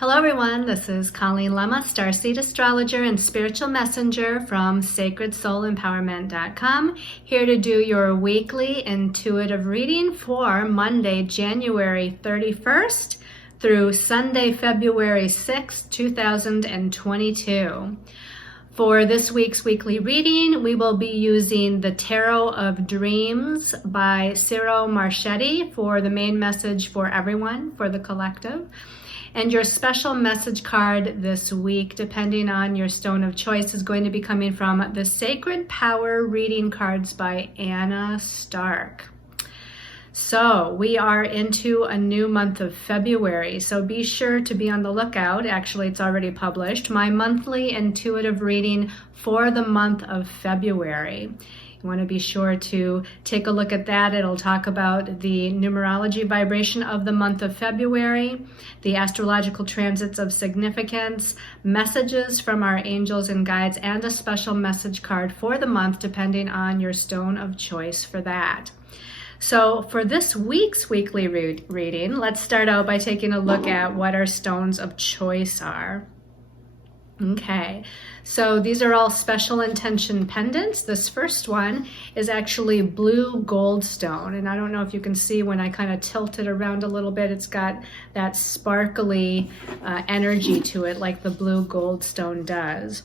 Hello everyone, this is Colleen Lemma, Starseed Astrologer and Spiritual Messenger from SacredSoulEmpowerment.com, here to do your weekly intuitive reading for Monday, January 31st through Sunday, February 6th, 2022. For this week's weekly reading, we will be using the Tarot of Dreams by Ciro Marchetti for the main message for everyone, for the collective. And your special message card this week, depending on your stone of choice, is going to be coming from the Sacred Power Reading Cards by Anna Stark. So we are into a new month of February, so be sure to be on the lookout. Actually, it's already published, my monthly intuitive reading for the month of February. You want to be sure to take a look at that. It'll talk about the numerology vibration of the month of February, the astrological transits of significance, messages from our angels and guides, and a special message card for the month, depending on your stone of choice for that. So for this week's weekly reading, let's start out by taking a look at what our stones of choice are. Okay, so these are all special intention pendants. This first one is actually blue goldstone, and I don't know if you can see when I kind of tilt it around a little bit, it's got that sparkly energy to it like the blue goldstone does.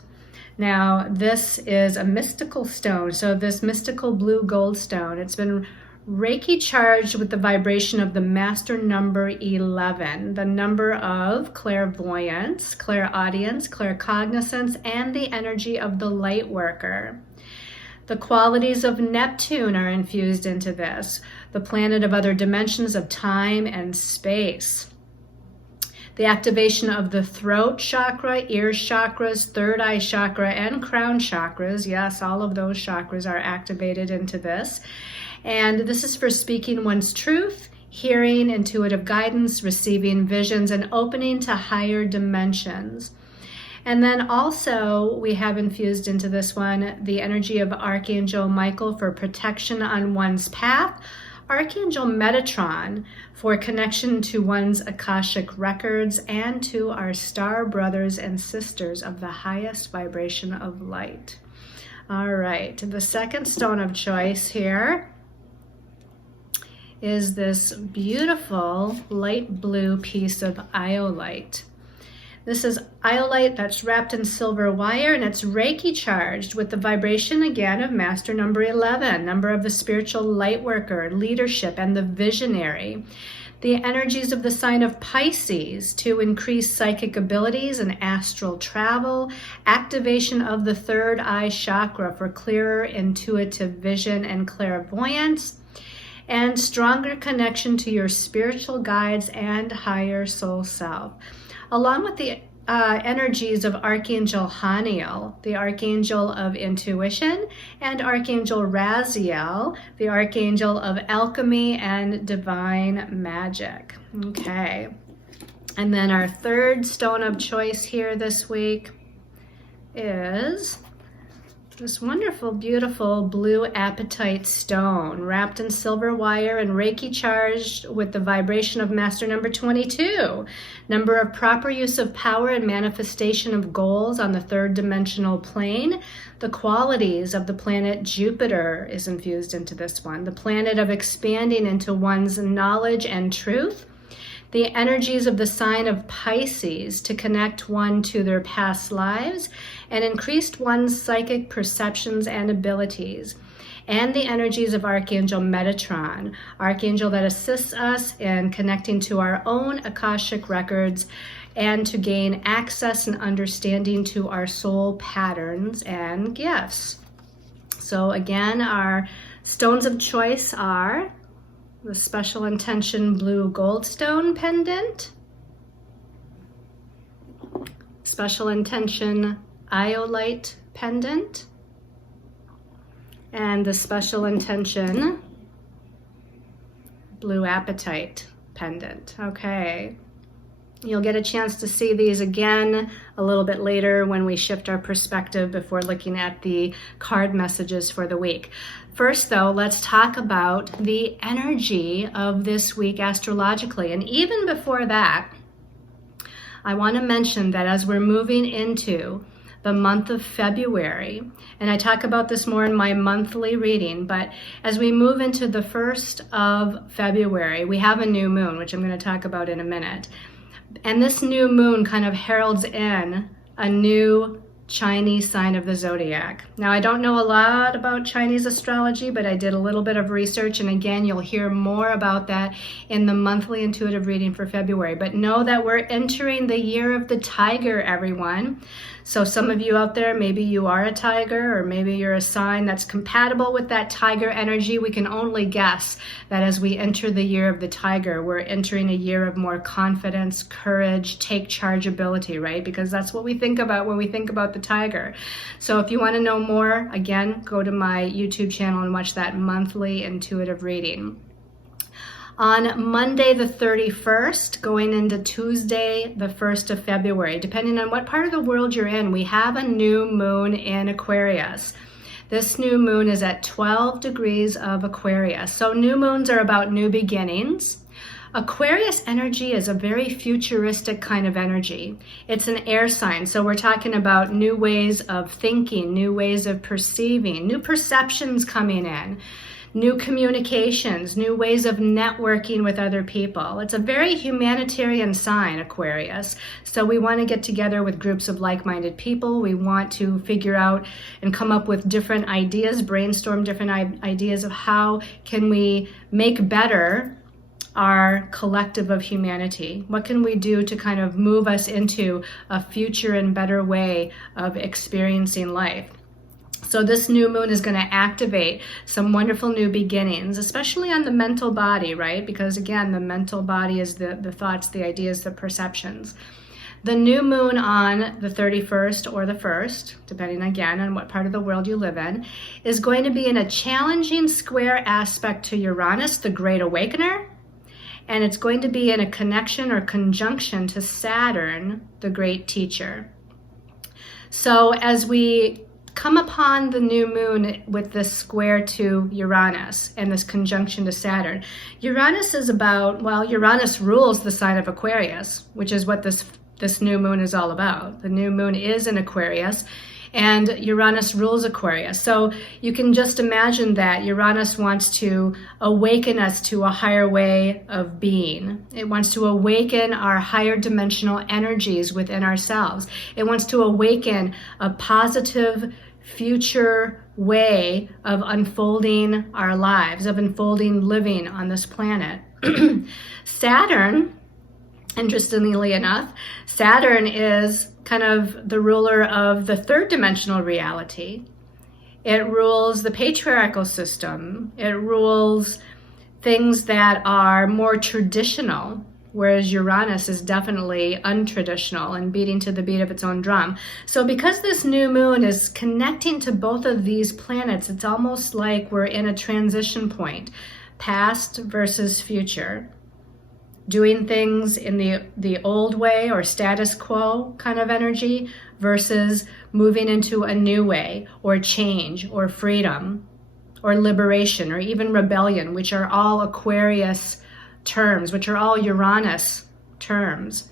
Now this is a mystical stone, so this mystical blue goldstone, it's been Reiki charged with the vibration of the master number 11, the number of clairvoyance, clairaudience, claircognizance, and the energy of the light worker. The qualities of Neptune are infused into this, the planet of other dimensions of time and space. The activation of the throat chakra, ear chakras, third eye chakra, and crown chakras. Yes, all of those chakras are activated into this. And this is for speaking one's truth, hearing intuitive guidance, receiving visions, and opening to higher dimensions. And then also we have infused into this one the energy of Archangel Michael for protection on one's path, Archangel Metatron for connection to one's Akashic records, and to our star brothers and sisters of the highest vibration of light. All right, the second stone of choice here is this beautiful light blue piece of iolite. This is iolite that's wrapped in silver wire, and it's Reiki charged with the vibration again of master number 11, number of the spiritual light worker, leadership, and the visionary. The energies of the sign of Pisces to increase psychic abilities and astral travel, activation of the third eye chakra for clearer intuitive vision and clairvoyance, and stronger connection to your spiritual guides and higher soul self, along with the energies of Archangel Haniel, the Archangel of Intuition, and Archangel Raziel, the Archangel of Alchemy and Divine Magic. Okay, and then our third stone of choice here this week is this wonderful, beautiful blue apatite stone wrapped in silver wire and Reiki charged with the vibration of master number 22, number of proper use of power and manifestation of goals on the third dimensional plane. The qualities of the planet Jupiter is infused into this one, the planet of expanding into one's knowledge and truth. The energies of the sign of Pisces to connect one to their past lives and increased one's psychic perceptions and abilities. And the energies of Archangel Metatron, Archangel that assists us in connecting to our own Akashic records and to gain access and understanding to our soul patterns and gifts. So again, our stones of choice are the special intention blue goldstone pendant, special intention iolite pendant, and the special intention blue apatite pendant. Okay. You'll get a chance to see these again a little bit later when we shift our perspective before looking at the card messages for the week. First, though, let's talk about the energy of this week astrologically. And even before that, I want to mention that as we're moving into the month of February, and I talk about this more in my monthly reading, but as we move into the 1st of February, we have a new moon, which I'm going to talk about in a minute. And this new moon kind of heralds in a new Chinese sign of the zodiac. Now, I don't know a lot about Chinese astrology, but I did a little bit of research, and again, you'll hear more about that in the monthly intuitive reading for February. But know that we're entering the year of the tiger, everyone. So some of you out there, maybe you are a tiger, or maybe you're a sign that's compatible with that tiger energy. We can only guess that as we enter the year of the tiger, we're entering a year of more confidence, courage, take charge ability, right? Because that's what we think about when we think about the tiger. So if you want to know more, again, go to my YouTube channel and watch that monthly intuitive reading. On Monday the 31st, going into Tuesday the 1st of February, depending on what part of the world you're in, we have a new moon in Aquarius. This new moon is at 12 degrees of Aquarius. So new moons are about new beginnings. Aquarius energy is a very futuristic kind of energy. It's an air sign, so we're talking about new ways of thinking, new ways of perceiving, new perceptions coming in, new communications, new ways of networking with other people. It's a very humanitarian sign, Aquarius. So we want to get together with groups of like-minded people. We want to figure out and come up with different ideas, brainstorm different ideas of how can we make better our collective of humanity. What can we do to kind of move us into a future and better way of experiencing life? So this new moon is going to activate some wonderful new beginnings, especially on the mental body, right? Because again, the mental body is the thoughts, the ideas, the perceptions. The new moon on the 31st or the 1st, depending again on what part of the world you live in, is going to be in a challenging square aspect to Uranus, the Great Awakener, and it's going to be in a connection or conjunction to Saturn, the Great Teacher. So as we come upon the new moon with this square to Uranus and this conjunction to Saturn, Uranus is about, well, Uranus rules the sign of Aquarius, which is what this new moon is all about. The new moon is in Aquarius, and Uranus rules Aquarius. So you can just imagine that Uranus wants to awaken us to a higher way of being. It wants to awaken our higher dimensional energies within ourselves. It wants to awaken a positive future way of unfolding our lives, of unfolding living on this planet. Saturn, interestingly enough, Saturn is kind of the ruler of the third dimensional reality. It rules the patriarchal system. It rules things that are more traditional, whereas Uranus is definitely untraditional and beating to the beat of its own drum. So because this new moon is connecting to both of these planets, it's almost like we're in a transition point, past versus future. Doing things in the old way or status quo kind of energy versus moving into a new way or change or freedom or liberation or even rebellion, which are all Aquarius terms, which are all Uranus terms.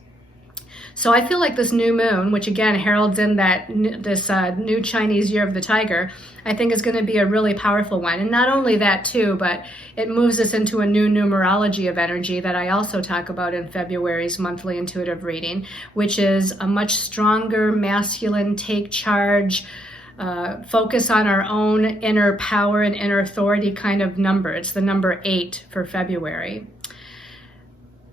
So I feel like this new moon, which again heralds in this new Chinese year of the tiger, I think is going to be a really powerful one. And not only that too, but it moves us into a new numerology of energy that I also talk about in February's monthly intuitive reading, which is a much stronger, masculine, take charge, focus on our own inner power and inner authority kind of number. It's the number 8 for February.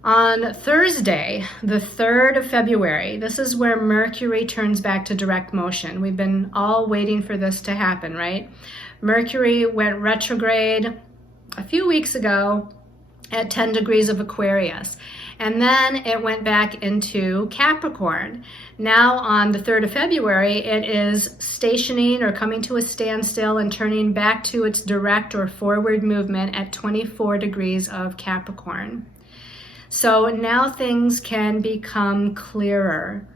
On Thursday, the 3rd of February, this is where Mercury turns back to direct motion. We've been all waiting for this to happen, right? Mercury went retrograde a few weeks ago at 10 degrees of Aquarius, and then it went back into Capricorn. Now on the 3rd of February, it is stationing or coming to a standstill and turning back to its direct or forward movement at 24 degrees of Capricorn. So now things can become clearer.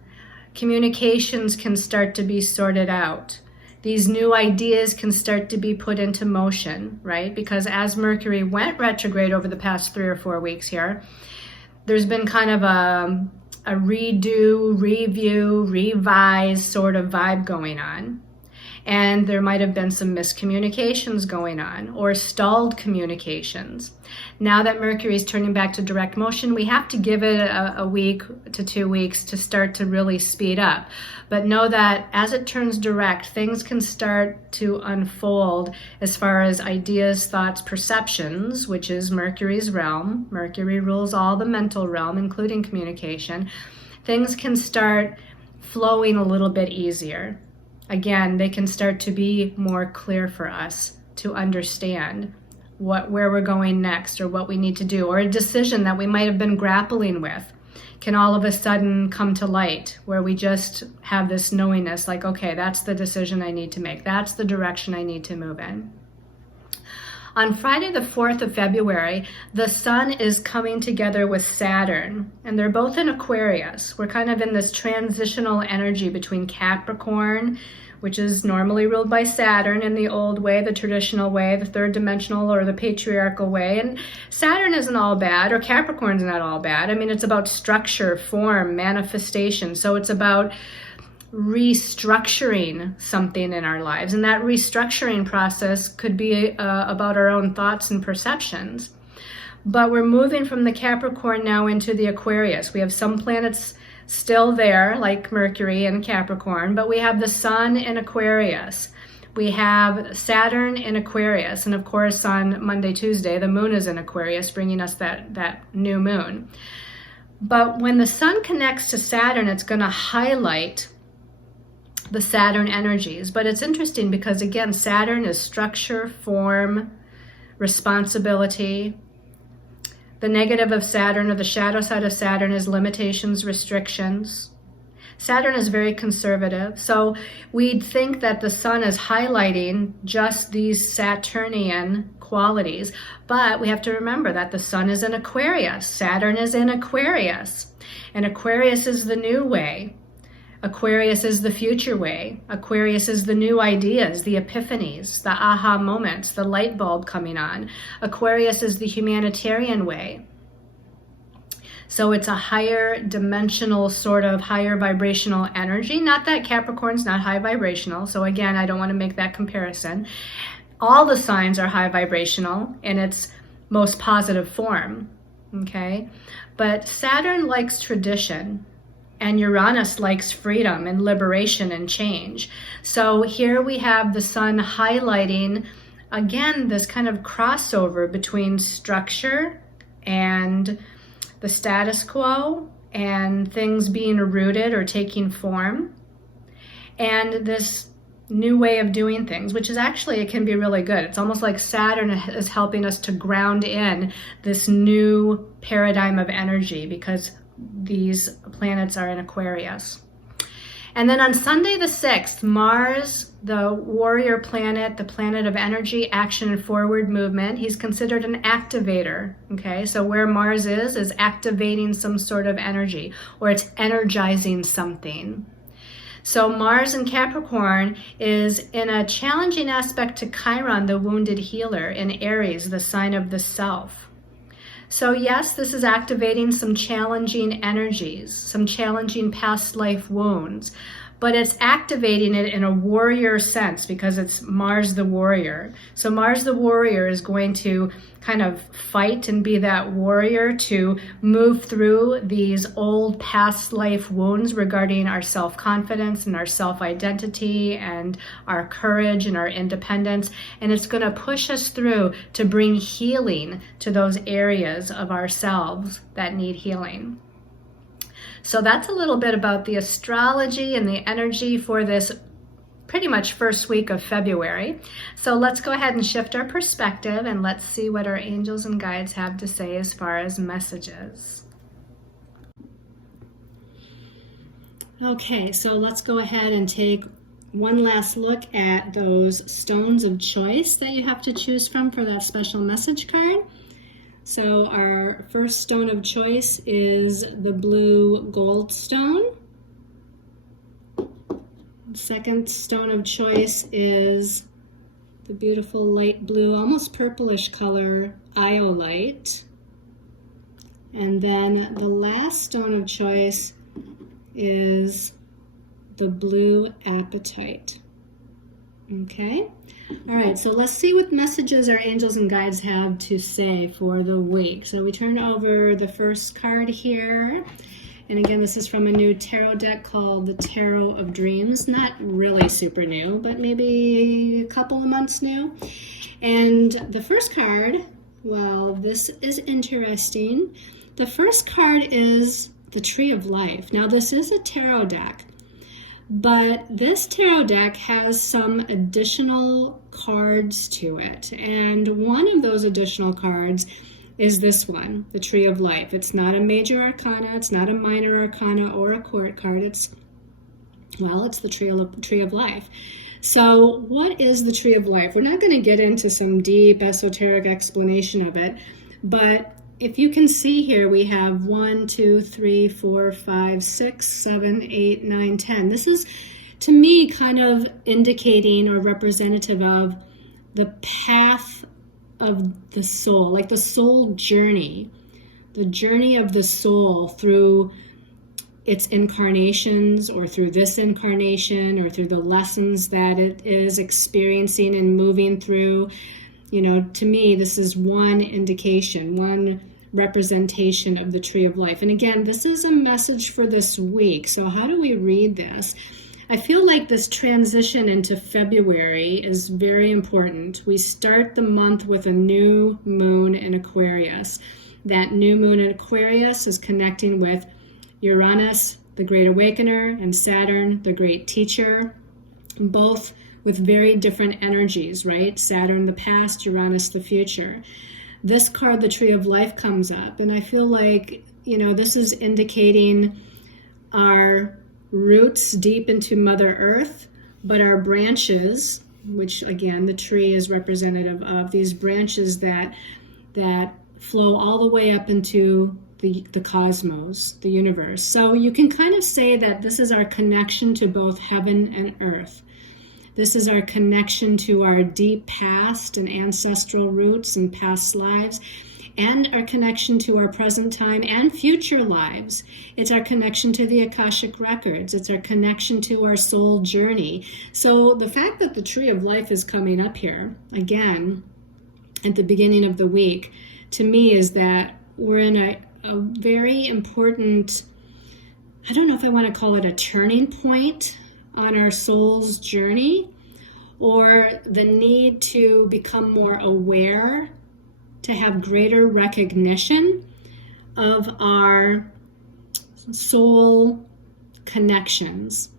Communications can start to be sorted out. These new ideas can start to be put into motion, right? Because as Mercury went retrograde over the past 3 or 4 weeks here, there's been kind of a redo, review, revise sort of vibe going on. And there might have been some miscommunications going on or stalled communications. Now that Mercury is turning back to direct motion, we have to give it a week to 2 weeks to start to really speed up. But know that as it turns direct, things can start to unfold as far as ideas, thoughts, perceptions, which is Mercury's realm. Mercury rules all the mental realm, including communication. Things can start flowing a little bit easier. Again, they can start to be more clear for us to understand where we're going next or what we need to do, or a decision that we might have been grappling with can all of a sudden come to light, where we just have this knowingness like, okay, that's the decision I need to make. That's the direction I need to move in. On Friday, the 4th of February, the Sun is coming together with Saturn, and they're both in Aquarius. We're kind of in this transitional energy between Capricorn, which is normally ruled by Saturn in the old way, the traditional way, the third dimensional or the patriarchal way. And Saturn isn't all bad, or Capricorn's not all bad. I mean, it's about structure, form, manifestation. So it's about restructuring something in our lives, and that restructuring process could be about our own thoughts and perceptions. But we're moving from the Capricorn now into the Aquarius. We have some planets still there, like Mercury and Capricorn, but we have the Sun in Aquarius. We have Saturn in Aquarius, and of course on Monday, Tuesday, the Moon is in Aquarius, bringing us that new moon. But when the Sun connects to Saturn, it's going to highlight the Saturn energies. But it's interesting because, again, Saturn is structure, form, responsibility. The negative of Saturn, or the shadow side of Saturn, is limitations, restrictions. Saturn is very conservative. So we'd think that the Sun is highlighting just these Saturnian qualities. But we have to remember that the Sun is in Aquarius. Saturn is in Aquarius. And Aquarius is the new way. Aquarius is the future way. Aquarius is the new ideas, the epiphanies, the aha moments, the light bulb coming on. Aquarius is the humanitarian way. So it's a higher dimensional, sort of higher vibrational energy. Not that Capricorn's not high vibrational. So again, I don't want to make that comparison. All the signs are high vibrational in its most positive form. Okay? But Saturn likes tradition. And Uranus likes freedom and liberation and change. So here we have the Sun highlighting, again, this kind of crossover between structure and the status quo and things being rooted or taking form. And this new way of doing things, which is actually, it can be really good. It's almost like Saturn is helping us to ground in this new paradigm of energy, because these planets are in Aquarius. And then on Sunday the 6th, Mars, the warrior planet, the planet of energy, action, and forward movement, he's considered an activator. Okay, so where Mars is activating some sort of energy, or it's energizing something. So Mars in Capricorn is in a challenging aspect to Chiron, the wounded healer, in Aries, the sign of the self. So yes, this is activating some challenging energies, some challenging past life wounds, but it's activating it in a warrior sense because it's Mars the warrior. So Mars the warrior is going to kind of fight and be that warrior to move through these old past life wounds regarding our self-confidence and our self-identity and our courage and our independence. And it's going to push us through to bring healing to those areas of ourselves that need healing. So that's a little bit about the astrology and the energy for this pretty much first week of February. So let's go ahead and shift our perspective and let's see what our angels and guides have to say as far as messages. Okay, so let's go ahead and take one last look at those stones of choice that you have to choose from for that special message card. So our first stone of choice is the blue gold stone. Second stone of choice is the beautiful light blue, almost purplish color, iolite. And then the last stone of choice is the blue apatite. Okay? All right, so let's see what messages our angels and guides have to say for the week. So we turn over the first card here. And again, this is from a new tarot deck called the Tarot of Dreams. Not really super new, but maybe a couple of months new. And the first card, well, this is interesting. The first card is the Tree of Life. Now, this is a tarot deck, but this tarot deck has some additional cards to it. And one of those additional cards is this one, the Tree of Life. It's not a major arcana, it's not a minor arcana or a court card. It's the Tree of Life. So what is the Tree of Life? We're not going to get into some deep esoteric explanation of it, but if you can see here, we have 1, 2, 3, 4, 5, 6, 7, 8, 9, 10. This is, to me, kind of indicating or representative of the path of the soul, like the soul journey, the journey of the soul through its incarnations, or through this incarnation, or through the lessons that it is experiencing and moving through. You know, to me, this is one indication, one representation of the Tree of Life. And again, this is a message for this week. So how do we read this? I feel like this transition into February is very important. We start the month with a new moon in Aquarius. That new moon in Aquarius is connecting with Uranus, the Great Awakener, and Saturn, the Great Teacher, both with very different energies, right? Saturn, the past, Uranus, the future. This card, the Tree of Life, comes up, and I feel like, you know, this is indicating our roots deep into Mother Earth, but our branches, which again, the tree is representative of, these branches that flow all the way up into the cosmos, the universe. So you can kind of say that this is our connection to both heaven and earth. This is our connection to our deep past and ancestral roots and past lives, and our connection to our present time and future lives. It's our connection to the Akashic Records. It's our connection to our soul journey. So the fact that the Tree of Life is coming up here, again, at the beginning of the week, to me is that we're in a very important, I don't know if I want to call it a turning point on our soul's journey, or the need to become more aware, to have greater recognition of our soul connections.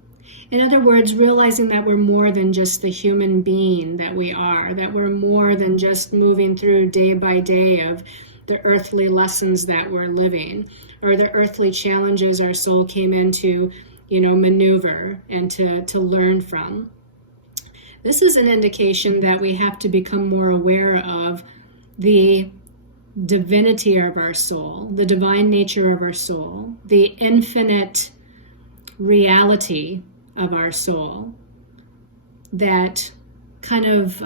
In other words, realizing that we're more than just the human being that we are, that we're more than just moving through day by day of the earthly lessons that we're living, or the earthly challenges our soul came in to, maneuver and to learn from. This is an indication that we have to become more aware of the divinity of our soul, the divine nature of our soul, the infinite reality of our soul that kind of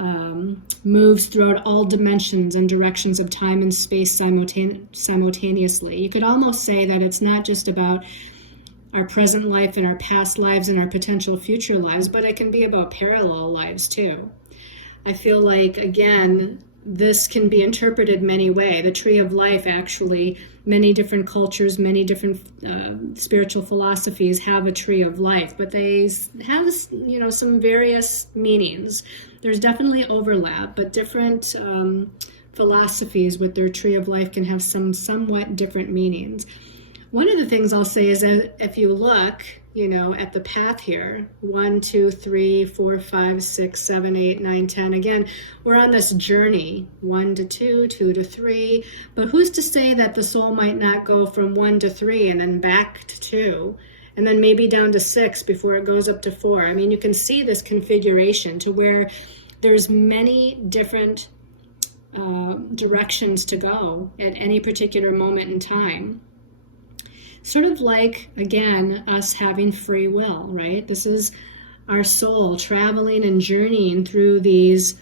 moves throughout all dimensions and directions of time and space simultaneously. You could almost say that it's not just about our present life and our past lives and our potential future lives, but it can be about parallel lives too. I feel like, again, this can be interpreted many ways. The Tree of Life, actually, many different cultures, many different spiritual philosophies have a Tree of Life, but they have, some various meanings. There's definitely overlap, but different philosophies with their Tree of Life can have some somewhat different meanings. One of the things I'll say is that if you look, at the path here, 1, 2, 3, 4, 5, 6, 7, 8, 9, 10. Again, we're on this journey, 1 to 2, 2 to 3. But who's to say that the soul might not go from 1 to 3 and then back to 2, and then maybe down to 6 before it goes up to 4? I mean, you can see this configuration to where there's many different directions to go at any particular moment in time. Sort of like, again, us having free will, right? This is our soul traveling and journeying through these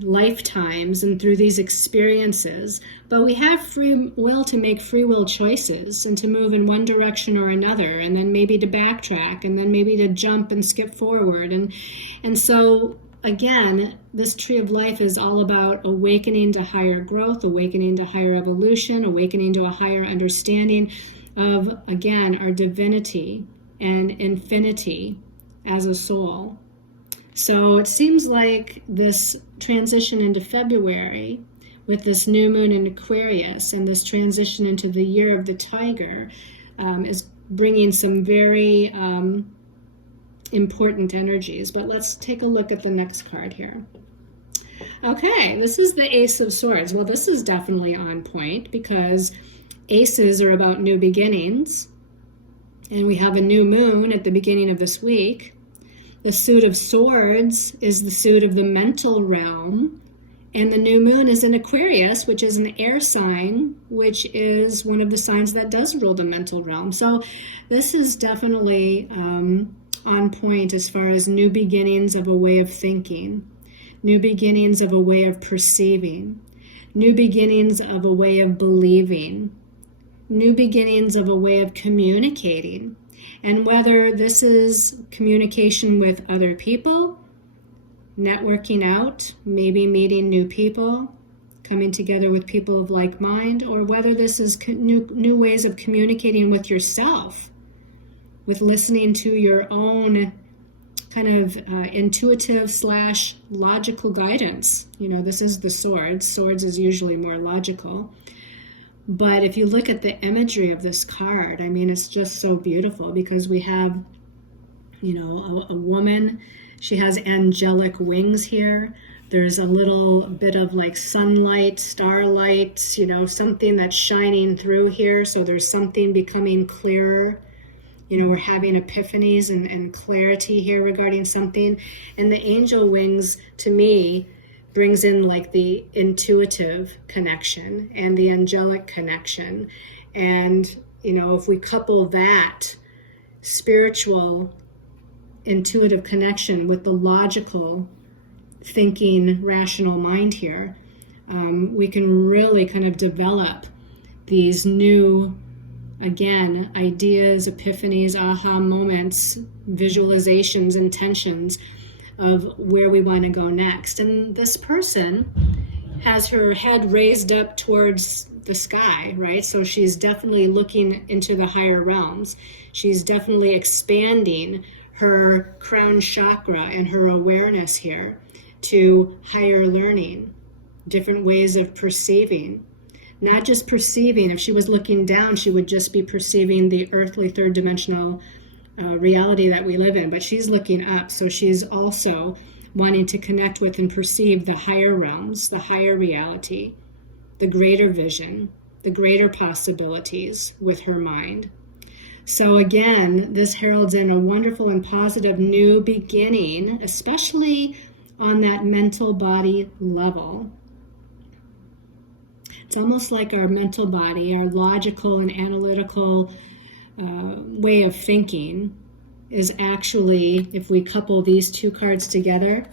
lifetimes and through these experiences, but we have free will to make free will choices and to move in one direction or another, and then maybe to backtrack, and then maybe to jump and skip forward. And so again, this tree of life is all about awakening to higher growth, awakening to higher evolution, awakening to a higher understanding of, again, our divinity and infinity as a soul. So it seems like this transition into February with this new moon in Aquarius and this transition into the year of the tiger is bringing some very important energies. But let's take a look at the next card here. Okay, this is the Ace of Swords. Well, this is definitely on point because aces are about new beginnings, and we have a new moon at the beginning of this week. The suit of swords is the suit of the mental realm, and the new moon is in Aquarius, which is an air sign, which is one of the signs that does rule the mental realm. So this is definitely on point as far as new beginnings of a way of thinking, new beginnings of a way of perceiving, new beginnings of a way of believing, new beginnings of a way of communicating. And whether this is communication with other people, networking out, maybe meeting new people, coming together with people of like mind, or whether this is new ways of communicating with yourself, with listening to your own kind of intuitive / logical guidance. You know, this is the swords. Swords is usually more logical. But if you look at the imagery of this card, I mean, it's just so beautiful because we have, you know, a woman. She has angelic wings here. There's a little bit of like sunlight, starlight, you know, something that's shining through here. So there's something becoming clearer. You know, we're having epiphanies and clarity here regarding something. And the angel wings, to me, brings in like the intuitive connection and the angelic connection. And, you know, if we couple that spiritual, intuitive connection with the logical thinking, rational mind here, we can really kind of develop these new, again, ideas, epiphanies, aha moments, visualizations, intentions of where we want to go next. And this person has her head raised up towards the sky, right? So she's definitely looking into the higher realms. She's definitely expanding her crown chakra and her awareness here to higher learning, different ways of perceiving. Not just perceiving. If she was looking down, she would just be perceiving the earthly third dimensional reality that we live in, but she's looking up, so she's also wanting to connect with and perceive the higher realms, the higher reality, the greater vision, the greater possibilities with her mind. So again, this heralds in a wonderful and positive new beginning, especially on that mental body level. It's almost like our mental body, our logical and analytical way of thinking is actually, if we couple these two cards together,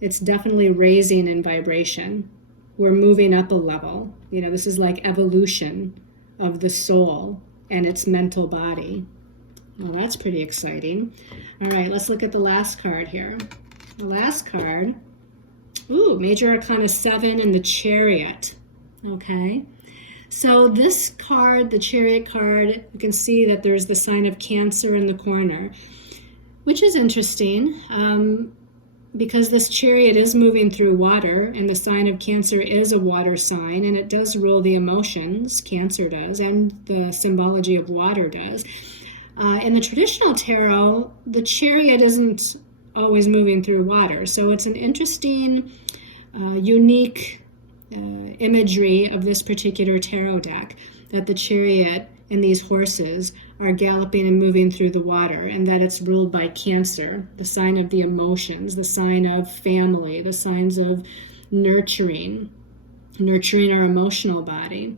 it's definitely raising in vibration. We're moving up a level. You know, this is like evolution of the soul and its mental body. Well, that's pretty exciting. All right, let's look at the last card here. The last card, Major Arcana 7 and the Chariot. Okay. So this card, the Chariot card, you can see that there's the sign of Cancer in the corner, which is interesting because this Chariot is moving through water, and the sign of Cancer is a water sign, and it does rule the emotions, Cancer does, and the symbology of water does. In the traditional tarot, the Chariot isn't always moving through water, so it's an interesting, unique imagery of this particular tarot deck, that the Chariot and these horses are galloping and moving through the water, and that it's ruled by Cancer, the sign of the emotions, the sign of family, the signs of nurturing our emotional body.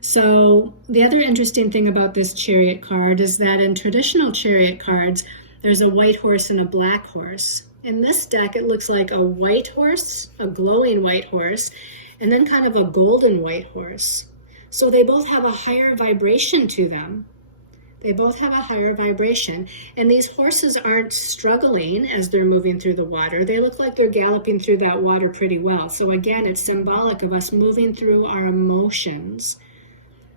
So the other interesting thing about this Chariot card is that in traditional Chariot cards, there's a white horse and a black horse. In this deck, it looks like a white horse, a glowing white horse, and then kind of a golden white horse. So they both have a higher vibration to them. They both have a higher vibration. And these horses aren't struggling as they're moving through the water. They look like they're galloping through that water pretty well. So again, it's symbolic of us moving through our emotions,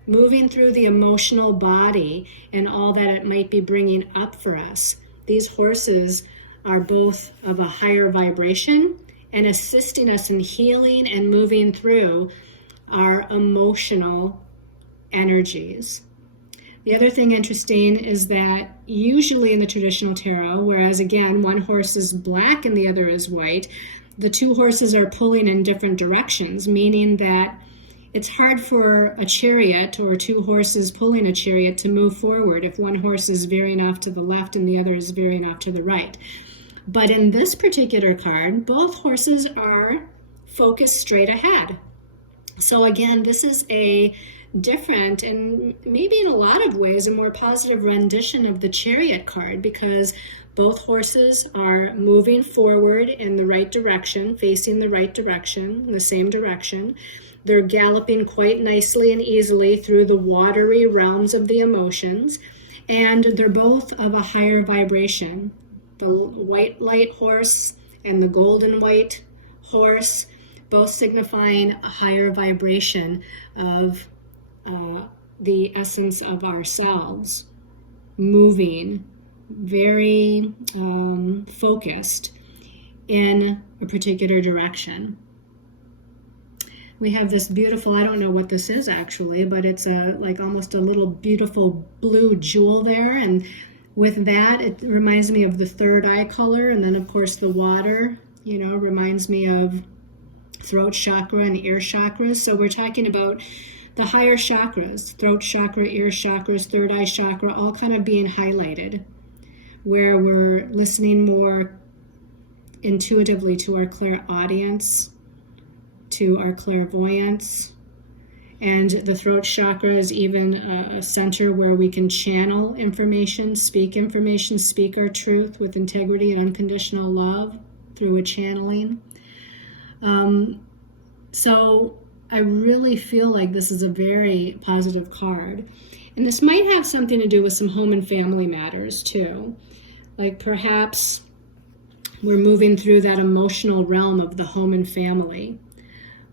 moving through the emotional body and all that it might be bringing up for us. These horses are both of a higher vibration and assisting us in healing and moving through our emotional energies. The other thing interesting is that usually in the traditional tarot, whereas again, one horse is black and the other is white, the two horses are pulling in different directions, meaning that it's hard for a chariot or two horses pulling a chariot to move forward if one horse is veering off to the left and the other is veering off to the right. But in this particular card, both horses are focused straight ahead. So again, this is a different and maybe in a lot of ways a more positive rendition of the Chariot card, because both horses are moving forward in the right direction, facing the right direction, the same direction. They're galloping quite nicely and easily through the watery realms of the emotions, and they're both of a higher vibration. The white light horse and the golden white horse, both signifying a higher vibration of the essence of ourselves, moving very focused in a particular direction. We have this beautiful, I don't know what this is actually, but it's like almost a little beautiful blue jewel there. And with that, it reminds me of the third eye color. And then of course the water, reminds me of throat chakra and ear chakras. So we're talking about the higher chakras, throat chakra, ear chakras, third eye chakra, all kind of being highlighted, where we're listening more intuitively to our clairaudience, to our clairvoyance. And the throat chakra is even a center where we can channel information, speak our truth with integrity and unconditional love through a channeling. So I really feel like this is a very positive card. And this might have something to do with some home and family matters too. Like perhaps we're moving through that emotional realm of the home and family,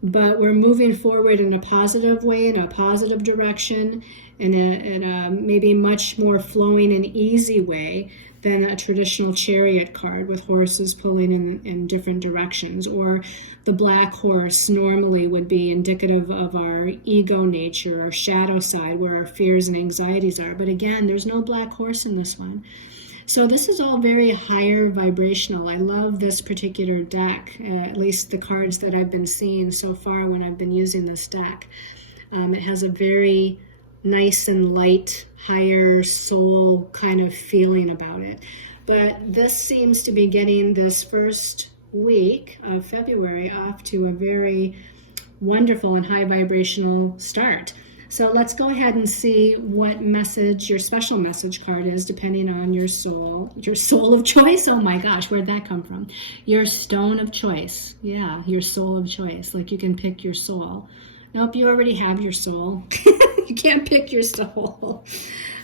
but we're moving forward in a positive way, in a positive direction, in a maybe much more flowing and easy way than a traditional chariot card with horses pulling in different directions. Or the black horse normally would be indicative of our ego nature, our shadow side, where our fears and anxieties are. But again, there's no black horse in this one. So this is all very higher vibrational. I love this particular deck, at least the cards that I've been seeing so far when I've been using this deck. It has a very nice and light, higher soul kind of feeling about it. But this seems to be getting this first week of February off to a very wonderful and high vibrational start. So let's go ahead and see what message your special message card is, depending on your soul of choice. Oh my gosh, where'd that come from? Your stone of choice. Yeah, your soul of choice. Like you can pick your soul. Nope, you already have your soul. You can't pick your soul.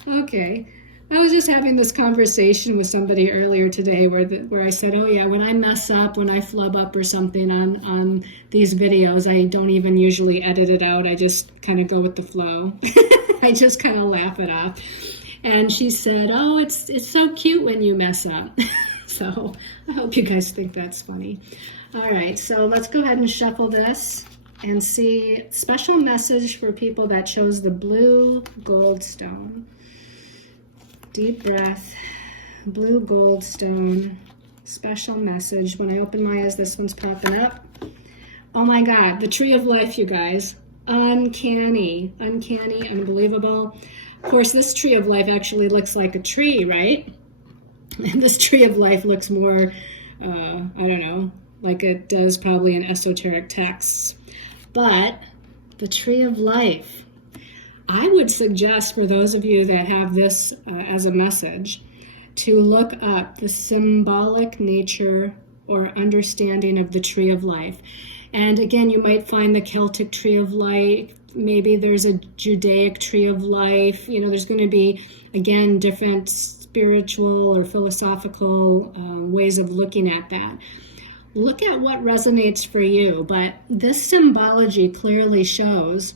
Okay. I was just having this conversation with somebody earlier today where I said, oh yeah, when I mess up, when I flub up or something on these videos, I don't even usually edit it out. I just kind of go with the flow. I just kind of laugh it off. And she said, oh, it's so cute when you mess up. So I hope you guys think that's funny. All right, so let's go ahead and shuffle this and see special message for people that chose the blue gold stone. Deep breath, blue gold stone, special message. When I open my eyes, this one's popping up. Oh my God, the tree of life, you guys. Uncanny, unbelievable. Of course, this tree of life actually looks like a tree, right? And this tree of life looks more, I don't know, like it does probably in esoteric texts. But the tree of life, I would suggest for those of you that have this as a message, to look up the symbolic nature or understanding of the tree of life. And again, you might find the Celtic tree of life. Maybe there's a Judaic tree of life. There's going to be, again, different spiritual or philosophical ways of looking at that. Look at what resonates for you. But this symbology clearly shows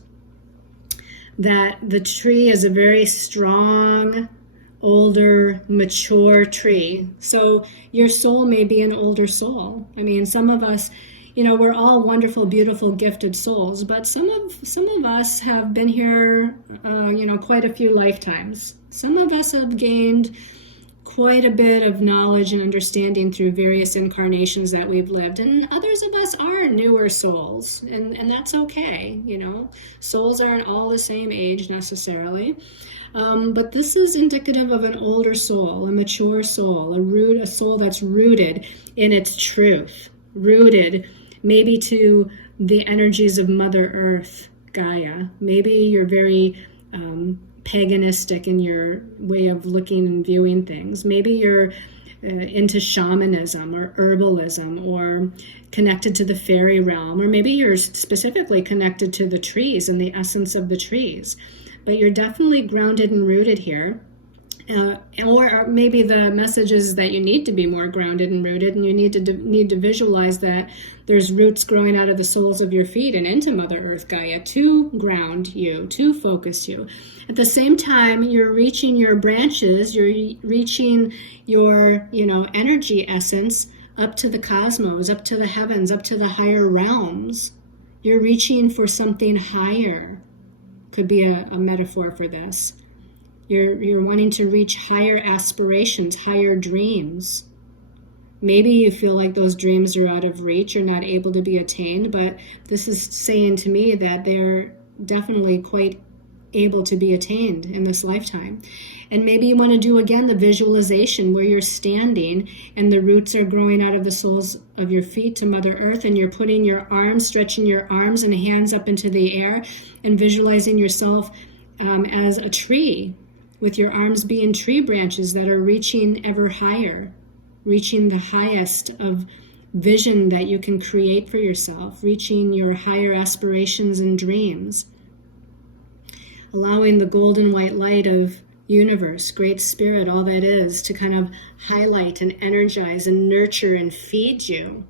that the tree is a very strong, older, mature tree. So your soul may be an older soul. Some of us, we're all wonderful, beautiful, gifted souls, but some of us have been here, quite a few lifetimes. Some of us have gained quite a bit of knowledge and understanding through various incarnations that we've lived, and others of us are newer souls, and that's okay. Souls aren't all the same age necessarily, but this is indicative of an older soul, a mature soul, a soul that's rooted in its truth, rooted maybe to the energies of Mother Earth, Gaia. Maybe you're very paganistic in your way of looking and viewing things. Maybe you're into shamanism or herbalism or connected to the fairy realm, or maybe you're specifically connected to the trees and the essence of the trees. But you're definitely grounded and rooted here. Or maybe the message is that you need to be more grounded and rooted, and you need to visualize that there's roots growing out of the soles of your feet and into Mother Earth Gaia to ground you, to focus you. At the same time, you're reaching your branches, you're reaching your, energy essence up to the cosmos, up to the heavens, up to the higher realms. You're reaching for something higher. Could be a metaphor for this. You're wanting to reach higher aspirations, higher dreams. Maybe you feel like those dreams are out of reach or not able to be attained, but this is saying to me that they're definitely quite able to be attained in this lifetime. And maybe you want to do again the visualization where you're standing and the roots are growing out of the soles of your feet to Mother Earth, and you're putting your arms, stretching your arms and hands up into the air and visualizing yourself as a tree, with your arms being tree branches that are reaching ever higher, reaching the highest of vision that you can create for yourself, reaching your higher aspirations and dreams, allowing the golden white light of universe, great spirit, all that is, to kind of highlight and energize and nurture and feed you.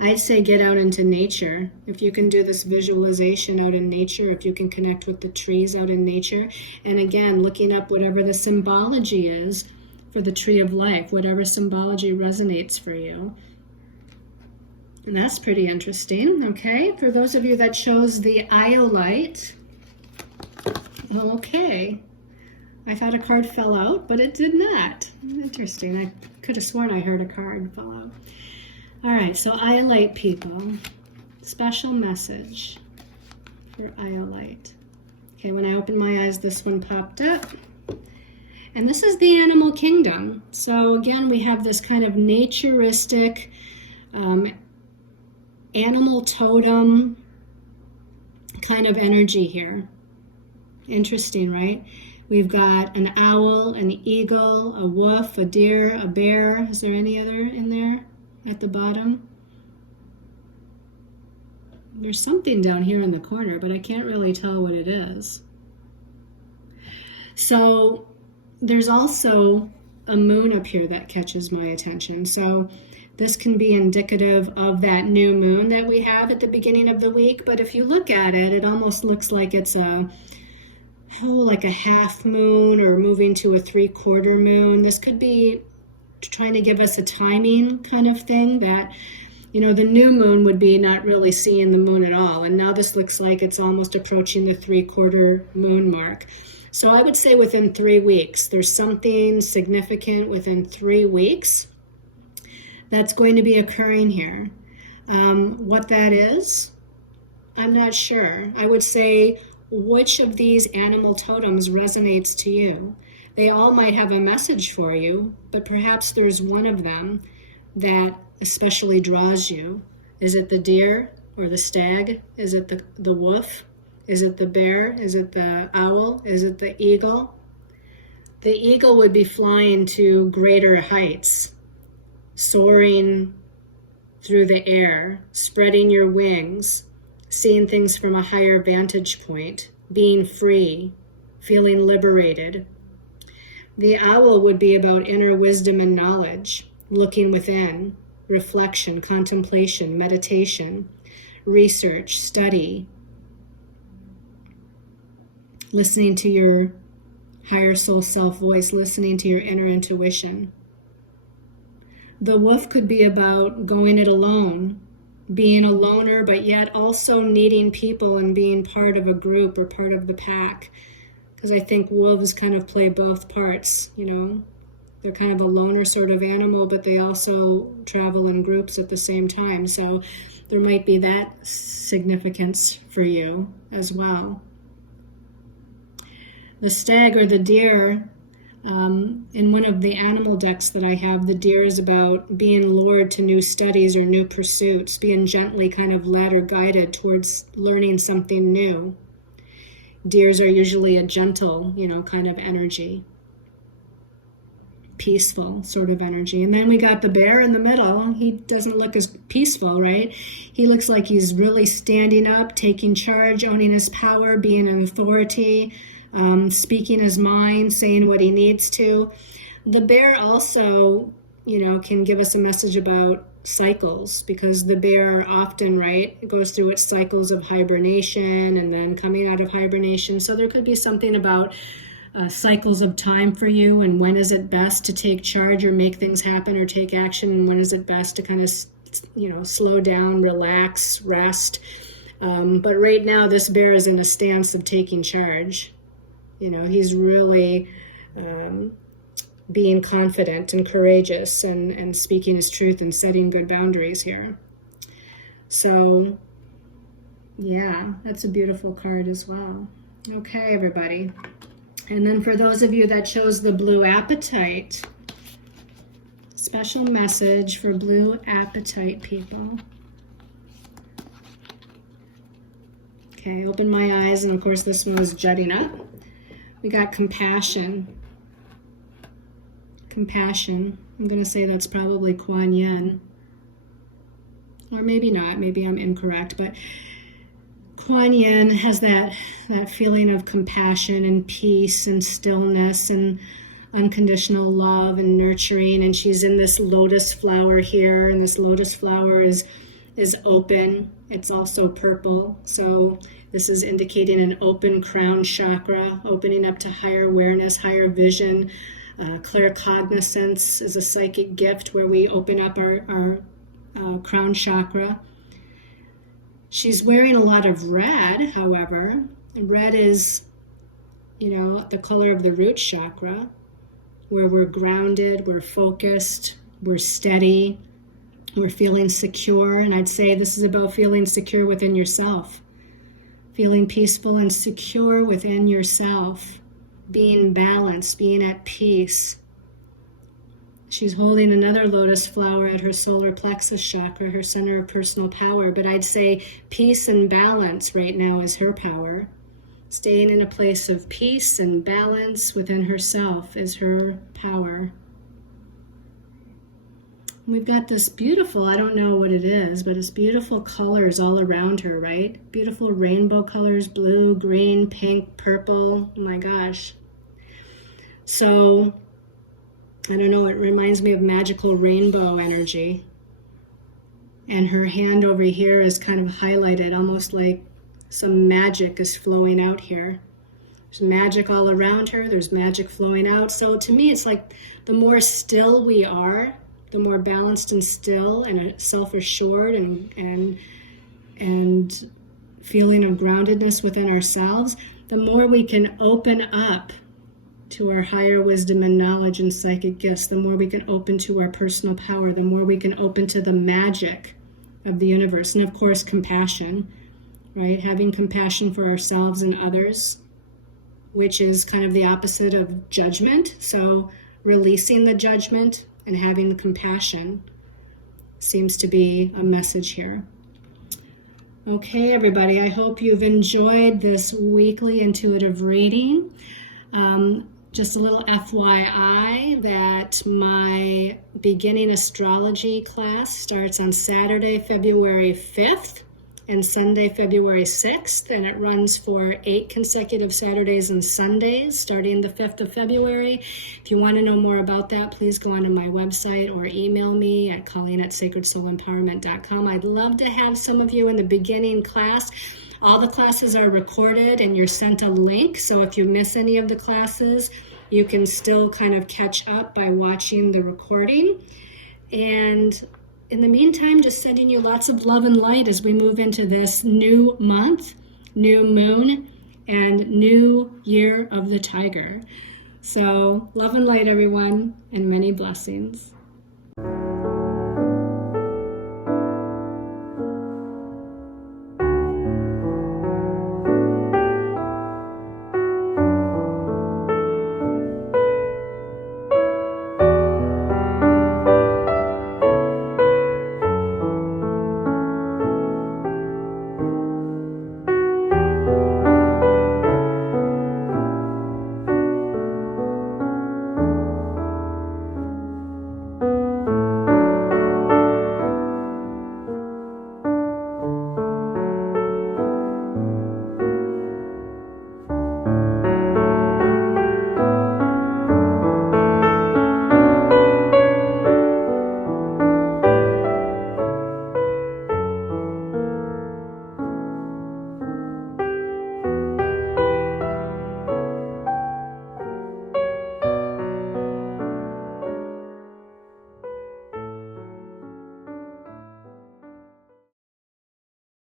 I'd say get out into nature. If you can do this visualization out in nature, if you can connect with the trees out in nature, and again, looking up whatever the symbology is for the tree of life, whatever symbology resonates for you. And that's pretty interesting, okay? For those of you that chose the Iolite, okay. I thought a card fell out, but it did not. Interesting. I could have sworn I heard a card fall out. All right, so Iolite people, special message for Iolite. Okay, when I opened my eyes, this one popped up. And this is the animal kingdom. So again, we have this kind of naturistic animal totem kind of energy here. Interesting, right? We've got an owl, an eagle, a wolf, a deer, a bear. Is there any other in there? At the bottom. There's something down here in the corner, but I can't really tell what it is. So there's also a moon up here that catches my attention. So this can be indicative of that new moon that we have at the beginning of the week. But if you look at it, it almost looks like it's like a half moon or moving to a 3/4 moon. This could be trying to give us a timing kind of thing that, the new moon would be not really seeing the moon at all. And now this looks like it's almost approaching the 3/4 moon mark. So I would say within 3 weeks, there's something significant within 3 weeks that's going to be occurring here. What that is, I'm not sure. I would say which of these animal totems resonates to you. They all might have a message for you, but perhaps there's one of them that especially draws you. Is it the deer or the stag? Is it the wolf? Is it the bear? Is it the owl? Is it the eagle? The eagle would be flying to greater heights, soaring through the air, spreading your wings, seeing things from a higher vantage point, being free, feeling liberated. The owl would be about inner wisdom and knowledge, looking within, reflection, contemplation, meditation, research, study, listening to your higher soul self voice, listening to your inner intuition. The wolf could be about going it alone, being a loner, but yet also needing people and being part of a group or part of the pack. Because I think wolves kind of play both parts, you know. They're kind of a loner sort of animal, but they also travel in groups at the same time. So there might be that significance for you as well. The stag or the deer, in one of the animal decks that I have, the deer is about being lured to new studies or new pursuits, being gently kind of led or guided towards learning something new. Deers are usually a gentle, kind of energy. Peaceful sort of energy. And then we got the bear in the middle. He doesn't look as peaceful, right? He looks like he's really standing up, taking charge, owning his power, being an authority, speaking his mind, saying what he needs to. The bear also, can give us a message about cycles, because the bear often, right, goes through its cycles of hibernation and then coming out of hibernation. So there could be something about cycles of time for you, and when is it best to take charge or make things happen or take action, and when is it best to kind of, slow down, relax, rest. But right now, this bear is in a stance of taking charge. He's really being confident and courageous and speaking his truth and setting good boundaries here. So, yeah, that's a beautiful card as well. Okay, everybody. And then for those of you that chose the blue apatite, special message for blue apatite people. Okay, open my eyes, and of course this one was jutting up. We got compassion. Compassion. I'm going to say that's probably Kuan Yin. Or maybe not. Maybe I'm incorrect. But Kuan Yin has that feeling of compassion and peace and stillness and unconditional love and nurturing. And she's in this lotus flower here. And this lotus flower is open. It's also purple. So this is indicating an open crown chakra, opening up to higher awareness, higher vision. Claircognizance is a psychic gift where we open up our crown chakra. She's wearing a lot of red, however. Red is, the color of the root chakra, where we're grounded, we're focused, we're steady, we're feeling secure. And I'd say this is about feeling secure within yourself. Feeling peaceful and secure within yourself, being balanced, being at peace. She's holding another lotus flower at her solar plexus chakra, her center of personal power. But I'd say peace and balance right now is her power. Staying in a place of peace and balance within herself is her power. We've got this beautiful, I don't know what it is, but it's beautiful colors all around her, right? Beautiful rainbow colors, blue, green, pink, purple. Oh my gosh. So, I don't know, it reminds me of magical rainbow energy. And her hand over here is kind of highlighted, almost like some magic is flowing out here. There's magic all around her, there's magic flowing out. So to me, it's like the more still we are, the more balanced and still and self-assured and feeling of groundedness within ourselves, the more we can open up to our higher wisdom and knowledge and psychic gifts, the more we can open to our personal power, the more we can open to the magic of the universe. And of course, compassion, right? Having compassion for ourselves and others, which is kind of the opposite of judgment. So releasing the judgment and having the compassion seems to be a message here. Okay, everybody, I hope you've enjoyed this weekly intuitive reading. Just a little FYI that my beginning astrology class starts on Saturday, February 5th and Sunday, February 6th, and it runs for 8 consecutive Saturdays and Sundays starting the 5th of February. If you want to know more about that, please go onto my website or email me at Colleen@sacredsoulempowerment.com. I'd love to have some of you in the beginning class. All the classes are recorded and you're sent a link, so if you miss any of the classes, you can still kind of catch up by watching the recording. And in the meantime, just sending you lots of love and light as we move into this new month, new moon, and new year of the tiger. So love and light, everyone, and many blessings.